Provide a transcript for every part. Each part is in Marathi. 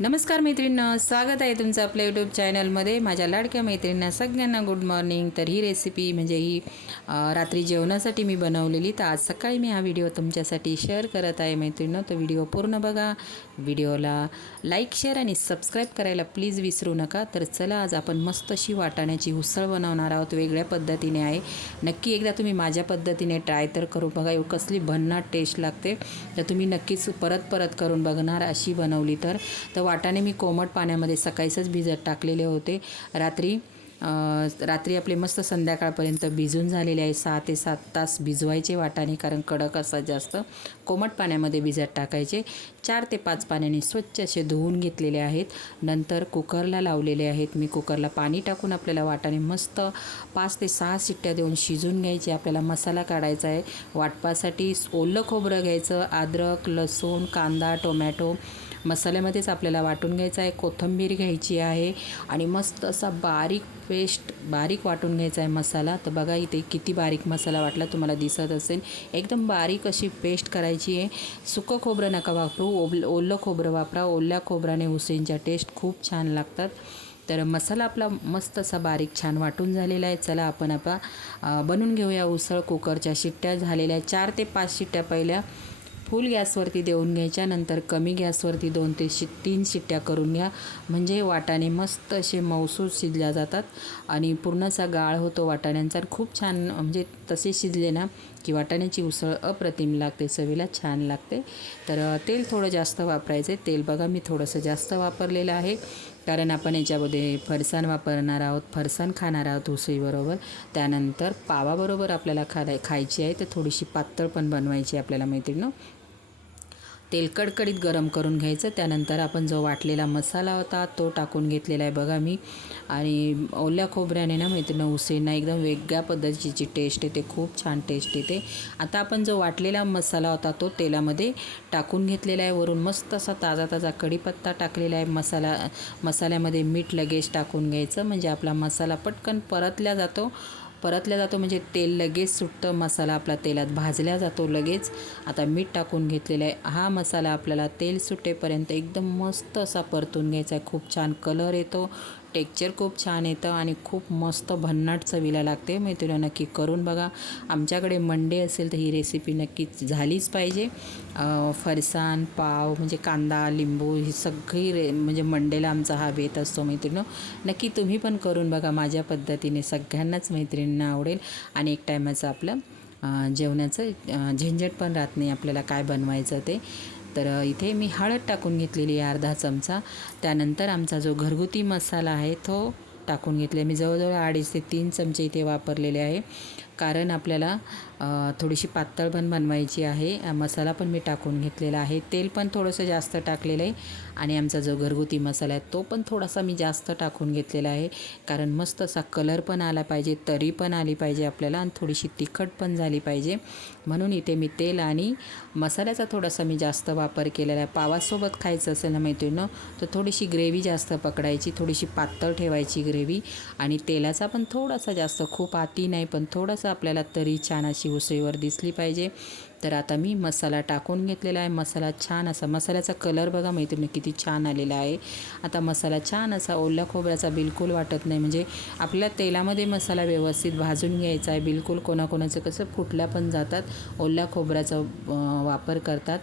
नमस्कार मैत्रिणींना स्वागत आहे तुमचं आपल्या यूट्यूब चॅनलमध्ये माझ्या लाडक्या मैत्रिणींना सगळ्यांना गुड मॉर्निंग तर ही रेसिपी म्हणजे ही रात्री जेवणासाठी मी बनवलेली. तर आज सकाळी मी हा व्हिडिओ तुमच्यासाठी शेअर करत आहे मैत्रिणींना. तो व्हिडिओ पूर्ण बघा. व्हिडिओला लाईक शेअर आणि सबस्क्राईब करायला प्लीज विसरू नका. तर चला आज आपण मस्त अशी वाटाण्याची उसळ बनवणार आहोत. वेगळ्या पद्धतीने आहे. नक्की एकदा तुम्ही माझ्या पद्धतीने ट्राय तर करू बघा. येऊ कसली भन्नाट टेस्ट लागते. तर तुम्ही नक्कीच परत परत करून बघणार अशी बनवली तर. तर वाटाणे मी कोमट पाण्यामध्ये सकाळीच भिजत टाकलेले होते. रात्री रात्री आपले मस्त संध्याकाळपर्यंत भिजून झालेले आहे. सहा ते सात तास भिजवायचे वाटाणे कारण कडक असतात जास्त कोमट पाण्यामध्ये भिजत टाकायचे. चार ते पाच पाण्याने स्वच्छ असे धुवून घेतलेले आहेत. नंतर कुकरला लावलेले आहेत. मी कुकरला पाणी टाकून आपल्याला वाटाणे मस्त पाच ते सहा शिट्ट्या देऊन शिजून घ्यायचे. आपल्याला मसाला काढायचा आहे. वाटपासाठी ओलं खोबरं घ्यायचं. अद्रक लसूण कांदा टोमॅटो मसाल्यामध्येच आपल्याला वाटून घ्यायचं आहे कोथिंबीर घ्यायची आहे आणि मस्त असा बारीक पेस्ट बारीक वाटून घ्यायचा आहे मसाला. तर बघा इथे किती बारीक मसाला वाटला तुम्हाला दिसत असेल. एकदम बारीक अशी पेस्ट करायची आहे. सुकं खोबरं नका वापरू ओल ओलं खोबरं वापरा. ओल्या खोबऱ्याने हुसेनच्या टेस्ट खूप छान लागतात. तर मसाला आपला मस्त असा बारीक छान वाटून झालेला आहे. चला आपण आता बनवून घेऊया उसळ कुकरच्या शिट्ट्या झालेल्या चार ते पाच शिट्ट्या पहिल्या. फुल गॅसवरती देऊन घ्यायच्यानंतर कमी गॅसवरती दोन ते शि तीन शिट्ट्या करून घ्या. म्हणजे वाटाणे मस्त असे मौसूद शिजल्या जातात आणि पूर्ण असा गाळ होतो वाटाण्यांचा. खूप छान म्हणजे तसे शिजले ना की वाटाण्याची उसळ अप्रतिम लागते चवीला छान लागते. तर तेल थोडं जास्त वापरायचं आहे तेल बघा मी थोडंसं जास्त वापरलेलं आहे. कारण आपण याच्यामध्ये फरसाण वापरणार आहोत फरसाण खाणार आहोत उसळीबरोबर. त्यानंतर पावाबरोबर आपल्याला खाय खायची आहे तर थोडीशी पातळ पण बनवायची आहे आपल्याला मैत्रिणं तेल कडकडीत गरम करून घ्यायचं. त्यानंतर आपण जो वाटलेला मसाला होता तो टाकून घेतलेला आहे बघा मी. आणि ओल्या खोबऱ्याने ना मैत्रिणं उसळींना एकदम वेगळ्या पद्धतीची टेस्ट येते खूप छान टेस्ट येते. आता आपण जो वाटलेला मसाला होता तो तेलामध्ये टाकून घेतलेला आहे. वरून मस्त असा ताजा ताजा कढीपत्ता टाकलेला आहे. मसाला मसाल्यामध्ये मीठ लगेच टाकून घ्यायचं. म्हणजे आपला मसाला पटकन परतल्या जातो. परतल्या जातो म्हणजे तेल लगेच सुटतं मसाला आपला तेलात भाजल्या जातो लगेच. आता मीठ टाकून घेतलेला आहे. हा मसाला आपल्याला तेल सुटेपर्यंत एकदम मस्त असा परतून घ्यायचा आहे. खूप छान कलर येतो. टेक्चर खूप छान येतं आणि खूप मस्त भन्नाट चवीला लागते. मी तुला नक्की करून बघा. आमच्याकडे मंडे असेल तर ही रेसिपी नक्कीच झालीच पाहिजे. फरसाण पाव म्हणजे कांदा लिंबू ही सगळी रे म्हणजे मंडेला आमचा हा बेत असतो मैत्रिणी नक्की तुम्ही पण करून बघा. माझ्या पद्धतीने सगळ्यांनाच मैत्रिणींना आवडेल. आणि एक टायमाचं आपलं जेवणाचं झंझट पण राहत नाही आपल्याला काय बनवायचं ते. तर इथे मी हळद टाकून घेतलेली आहे अर्धा चमचा. त्यानंतर आमचा जो घरगुती मसाला आहे तो टाकून घेतले. मी जवळजवळ अडीच ते तीन चमचे इथे वापरलेले आहे. कारण आपल्याला थोडीशी पातळ पण बनवायची आहे. मसाला पण मी टाकून घेतलेला आहे. तेल पण थोडंसं जास्त टाकलेलं आहे. आणि आमचा जो घरगुती मसाला आहे तो पण थोडासा मी जास्त टाकून घेतलेला आहे. कारण मस्त असा कलर पण आला पाहिजे तरी पण आली पाहिजे आपल्याला आणि थोडीशी तिखट पण झाली पाहिजे. म्हणून इथे मी तेल आणि मसाल्याचा थोडासा मी जास्त वापर केलेला आहे. पावासोबत खायचं असेल ना मैत्रिणीनं तर थोडीशी ग्रेव्ही जास्त पकडायची थोडीशी पातळ ठेवायची ग्रेव्ही आणि तेलाचा पण थोडासा जास्त खूप आती नाही पण थोडंसं आपल्याला तरी छान अशी उसळीवर दिसली पाहिजे. तर आता मी मसाला टाकून घेतलेला आहे. मसाला छान असा मसाल्याचा कलर बघा मैत्रिणी किती छान आलेला आहे. आता मसाला छान असा ओल्या खोबऱ्याचा बिलकुल वाटत नाही. म्हणजे आपल्या तेलामध्ये मसाला व्यवस्थित भाजून घ्यायचा आहे. बिलकुल कोणाकोणाचं कसं फुटल्या पण जातात. ओल्या खोबऱ्याचा वापर करतात.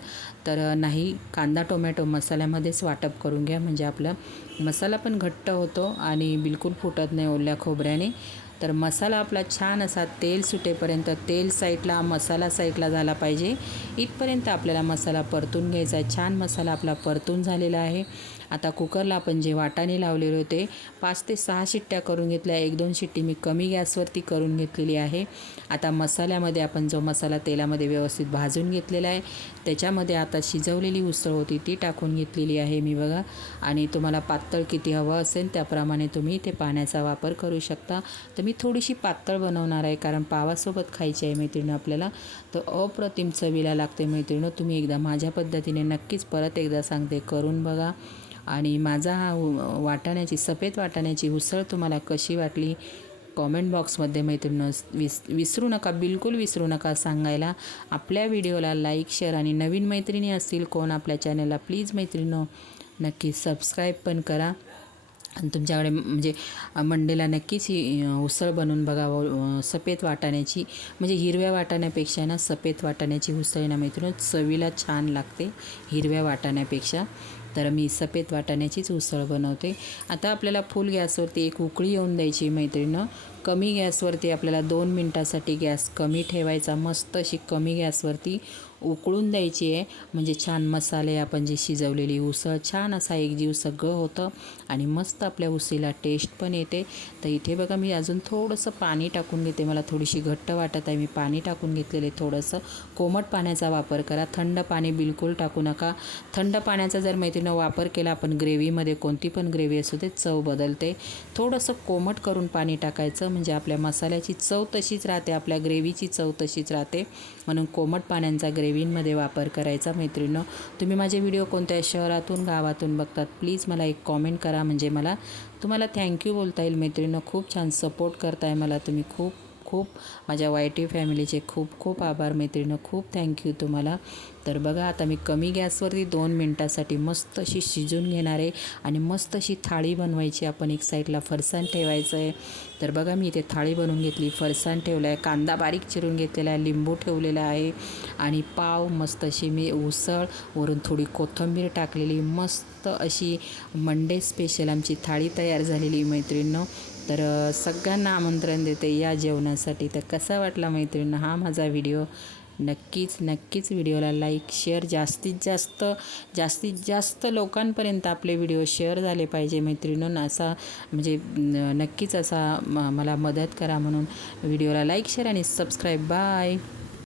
तर नाही कांदा टोमॅटो मसाल्यामध्येच वाटप करून घ्या. म्हणजे आपला मसाला पण घट्ट होतो आणि बिलकुल फुटत नाही ओल्या खोबऱ्याने. तर मसाला आपला छान असा तेल सुटेपर्यंत तेल साईडला मसाला साईडला झाला पाहिजे. इथपर्यंत आपल्याला मसाला परतून घ्यायचा आहे. छान मसाला आपला परतून झालेला आहे. आता कुकरला आपण जे वाटाणे लावलेले होते पाच ते सहा शिट्ट्या करून घेतल्या. एक दोन शिट्टी मी कमी गॅसवरती करून घेतलेली आहे. आता मसाल्यामध्ये आपण जो मसाला तेलामध्ये व्यवस्थित भाजून घेतलेला आहे त्याच्यामध्ये आता शिजवलेली उसळ होती ती टाकून घेतलेली आहे मी बघा. आणि तुम्हाला पातळ किती हवं असेल त्याप्रमाणे तुम्ही ते पाण्याचा वापर करू शकता. तर मी थोडीशी पातळ बनवणार आहे कारण पावासोबत खायची आहे मैत्रिणी आपल्याला. तर अप्रतिम चवीला लागते मैत्रिणी तुम्ही एकदा माझ्या पद्धतीने नक्कीच परत एकदा सांगते करून बघा. आणि माझा हा वाटाण्याची सफेद वाटाण्याची उसळ तुम्हाला कशी वाटली? कॉमेंट बॉक्समध्ये मैत्रिणी विस विसरू नका बिलकुल विसरू नका सांगायला. आपल्या व्हिडिओला लाईक शेअर आणि नवीन मैत्रिणी असतील कोण आपल्या चॅनलला प्लीज मैत्रिणं नक्की सबस्क्राईब पण करा. आणि तुमच्याकडे म्हणजे मंडेला नक्कीच ही उसळ बनवून बघावं सफेद वाटाण्याची. म्हणजे हिरव्या वाटाण्यापेक्षा ना सफेद वाटाण्याची उसळ ना मैत्रिणी चवीला छान लागते हिरव्या वाटाण्यापेक्षा. तर मी सफेद वाटाण्याचीच उसळ बनवते. आता आपल्याला फुल गॅसवरती एक उकळी येऊन द्यायची मैत्रिणं. कमी गॅसवरती आपल्याला दोन मिनटासाठी गॅस कमी ठेवायचा मस्त अशी कमी गॅसवरती उकळून द्यायची आहे. म्हणजे छान मसाले आपण जी शिजवलेली उसळ छान असा एक जीव सगळं होतं आणि मस्त आपल्या उसीला टेस्ट पण येते. तर इथे बघा मी अजून थोडंसं पाणी टाकून घेते. मला थोडीशी घट्ट वाटत आहे. मी पाणी टाकून घेतलेले थोडंसं. कोमट पाण्याचा वापर करा. थंड पाणी बिलकुल टाकू नका. थंड पाण्याचा जर मैत्रीनं वापर केला आपण ग्रेव्हीमध्ये कोणती पण ग्रेव्ही असू दे चव बदलते. थोडंसं कोमट करून पाणी टाकायचं. म्हणजे आपल्या मसाल्याची चव तशीच राहते आपल्या ग्रेव्हीची चव तशीच राहते. म्हणून कोमट पाण्यांचा ग्रेव्हीमध्ये वापर करायचा मैत्रिणीनं. तुम्ही माझे व्हिडिओ कोणत्या शहरातून गावातून बघतात प्लीज मला एक कॉमेंट करा. म्हणजे मला तुम्हाला थँक्यू बोलता येईल मैत्रिणीनं. खूप छान सपोर्ट करताय मला तुम्ही. खूप खूप माझ्या वाय टी फॅमिलीचे खूप खूप आभार मैत्रिणं खूप थँक्यू तुम्हाला. तर बघा आता मी कमी गॅसवरती दोन मिनटासाठी मस्त अशी शिजून घेणार आहे आणि मस्त अशी थाळी बनवायची आपण एक साईडला फरसाण ठेवायचं आहे. तर बघा मी इथे थाळी बनवून घेतली फरसाण ठेवलं आहे कांदा बारीक चिरून घेतलेला आहे लिंबू ठेवलेला आहे आणि पाव मस्त अशी मी उसळ वरून थोडी कोथिंबीर टाकलेली मस्त अशी मंडे स्पेशल आमची थाळी तयार झालेली मैत्रिणीनं तर सगळ्यांना आमंत्रण देते या जेवणासाठी. तर कसा वाटला मैत्रिणींना हा माझा व्हिडिओ? नक्कीच नक्कीच व्हिडिओला लाईक शेअर जास्तीत जास्त जास्तीत जास्त लोकांपर्यंत आपले व्हिडिओ शेअर झाले पाहिजे मैत्रिणून. असा म्हणजे नक्कीच असा म- मला मदत करा म्हणून. व्हिडिओला लाईक शेअर आणि सबस्क्राईब. बाय.